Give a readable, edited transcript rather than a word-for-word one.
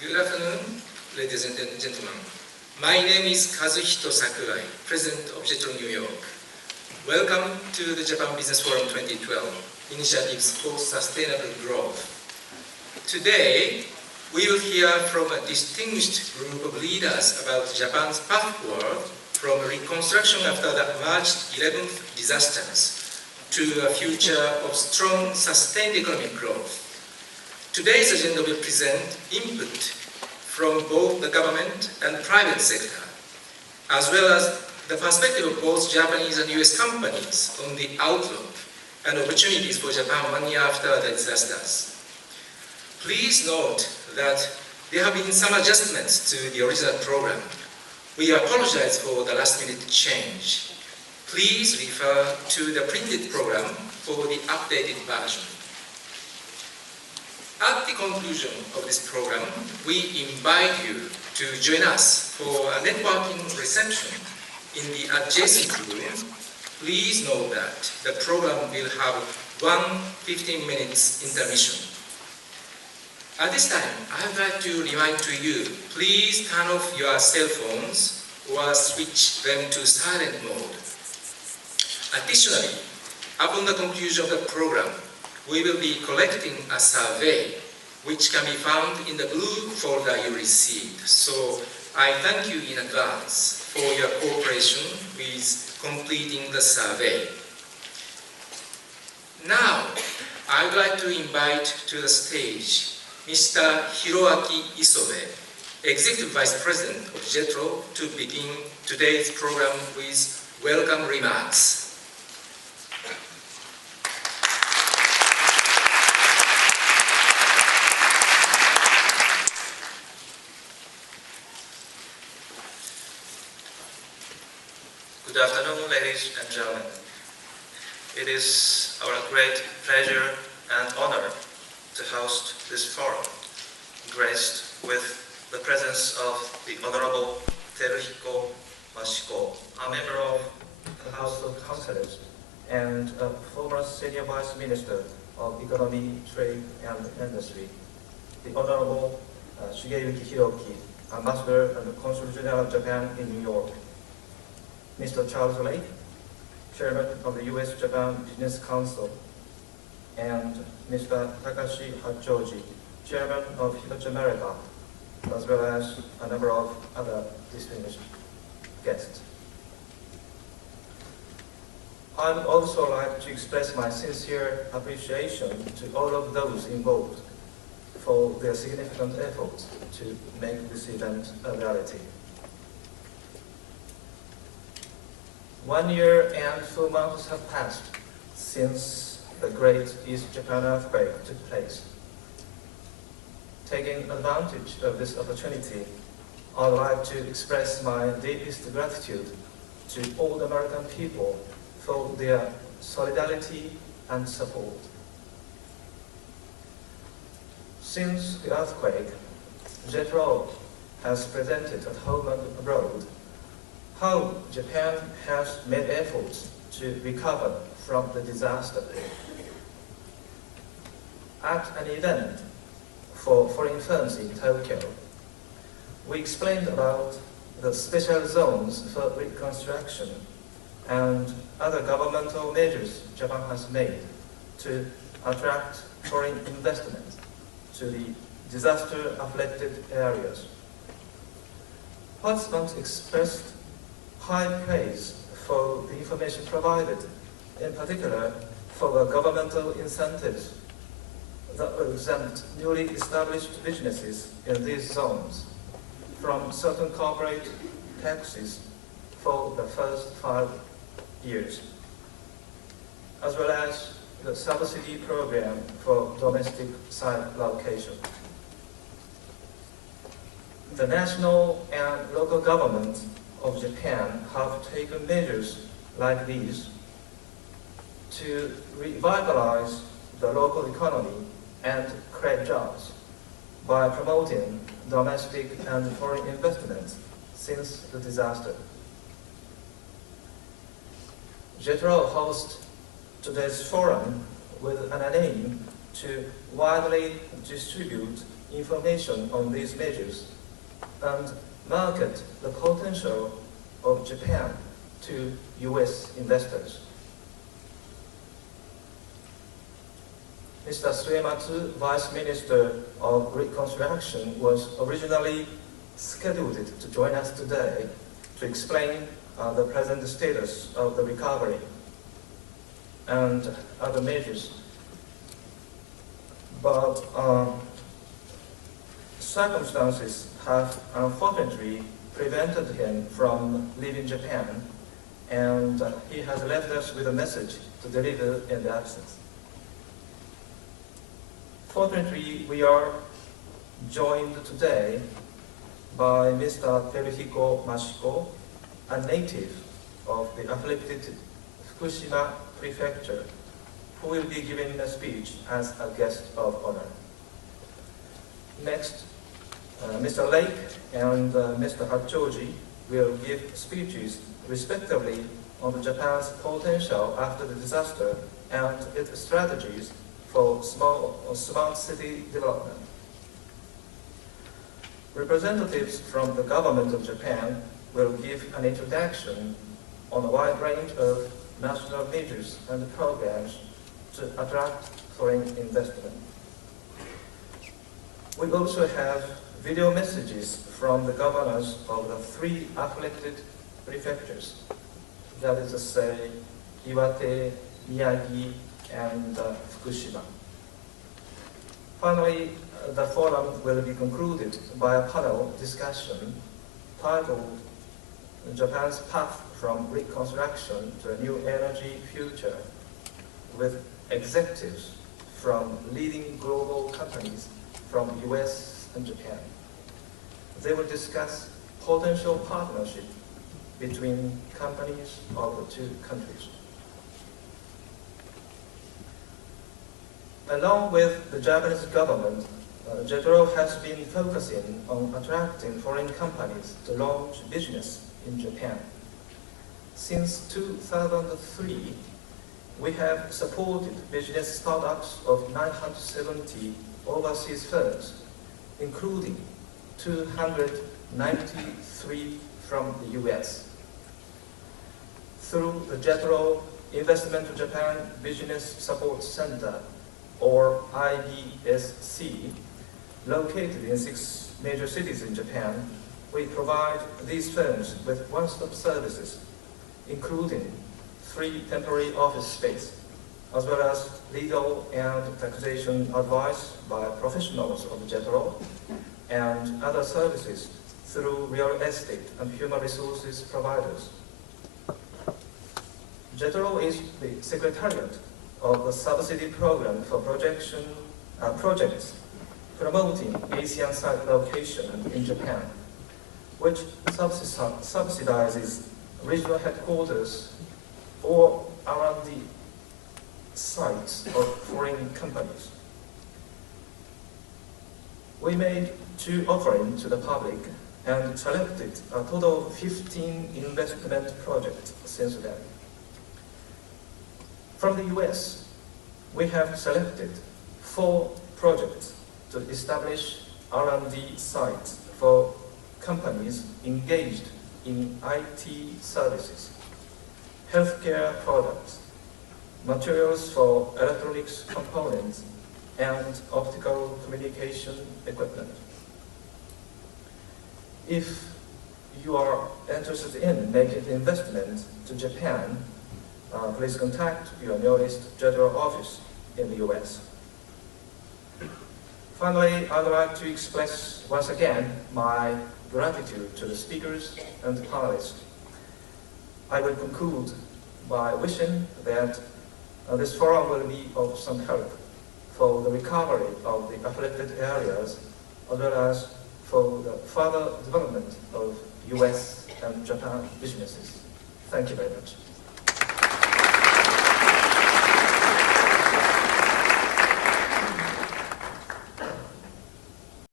Good afternoon, ladies and gentlemen. My name is Kazuhito Sakurai, President of JETRO New York. Welcome to the Japan Business Forum 2012, Initiatives for Sustainable Growth. Today, we will hear from a distinguished group of leaders about Japan's path forward from reconstruction after the March 11th disasters to a future of strong, sustained economic growth. Today's agenda will present input from both the government and private sector, as well as the perspective of both Japanese and US companies on the outlook and opportunities for Japan 1 year after the disasters. Please note that there have been some adjustments to the original program. We apologize for the last-minute change. Please refer to the printed program for the updated version. At the conclusion of this program, we invite you to join us for a networking reception in the adjacent room. Please note that the program will have one 15-minute intermission. At this time, I would like to remind to you, please turn off your cell phones or switch them to silent mode. Additionally, upon the conclusion of the program, we will be collecting a survey which can be found in the blue folder you received. So I thank you in advance for your cooperation with completing the survey. Now, I would like to invite to the stage Mr. Hiroaki Isobe, Executive Vice President of JETRO, to begin today's program with welcome remarks. Good afternoon, ladies and gentlemen. It is our great pleasure and honor to host this forum, graced with the presence of the Honorable Teruhiko Mashiko, a member of the House of Councillors and a former Senior Vice Minister of Economy, Trade and Industry, the Honorable Shigeyuki Hiroki, Ambassador and Consul General of Japan in New York, Mr. Charles Lake, Chairman of the U.S.-Japan Business Council, and Mr. Takashi Hachoji, Chairman of Hitachi America, as well as a number of other distinguished guests. I would also like to express my sincere appreciation to all of those involved for their significant efforts to make this event a reality. 1 year and 4 months have passed since the Great East Japan earthquake took place. Taking advantage of this opportunity, I would like to express my deepest gratitude to all the American people for their solidarity and support. Since the earthquake, JETRO has presented at home and abroad how Japan has made efforts to recover from the disaster. At an event for foreign firms in Tokyo, we explained about the special zones for reconstruction and other governmental measures Japan has made to attract foreign investment to the disaster-affected areas. Participants expressed high praise for the information provided, in particular for the governmental incentives that will exempt newly established businesses in these zones from certain corporate taxes for the first 5 years, as well as the subsidy program for domestic site location. The national and local governments of Japan have taken measures like these to revitalize the local economy and create jobs by promoting domestic and foreign investments since the disaster. JETRO hosts today's forum with an aim to widely distribute information on these measures and market the potential of Japan to US investors. Mr. Suematsu, Vice Minister of Reconstruction, was originally scheduled to join us today to explain the present status of the recovery and other measures. But circumstances have unfortunately prevented him from leaving Japan, and he has left us with a message to deliver in the absence. Fortunately, we are joined today by Mr. Teruhiko Mashiko, a native of the afflicted Fukushima Prefecture, who will be giving a speech as a guest of honor. Next, Mr. Lake and Mr. Hachoji will give speeches respectively on Japan's potential after the disaster and its strategies for smart city development. Representatives from the government of Japan will give an introduction on a wide range of national measures and programs to attract foreign investment. We also have video messages from the governors of the 3 afflicted prefectures, that is to say, Iwate, Miyagi, and Fukushima. Finally, the forum will be concluded by a panel discussion titled Japan's Path from Reconstruction to a New Energy Future, with executives from leading global companies from the US and Japan. They will discuss potential partnership between companies of the 2 countries. Along with the Japanese government, JETRO has been focusing on attracting foreign companies to launch business in Japan. Since 2003, we have supported business startups of 970 overseas firms, including 293 from the US. Through the JETRO Investment to Japan Business Support Center, or IBSC, located in 6 major cities in Japan, we provide these firms with one-stop services, including 3 temporary office space, as well as legal and taxation advice by professionals of JETRO, and other services through real estate and human resources providers. JETRO is the secretariat of the subsidy program for projects promoting Asian site location in Japan, which subsidizes regional headquarters or R&D sites of foreign companies. We made 2 offerings to the public and selected a total of 15 investment projects since then. From the US, we have selected 4 projects to establish R&D sites for companies engaged in IT services, healthcare products, materials for electronics components, and optical communication equipment. If you are interested in making investment to Japan, please contact your nearest JETRO office in the US. Finally, I'd like to express once again my gratitude to the speakers and panelists. I will conclude by wishing that this forum will be of some help for the recovery of the afflicted areas, as well as for the further development of US and Japan businesses. Thank you very much.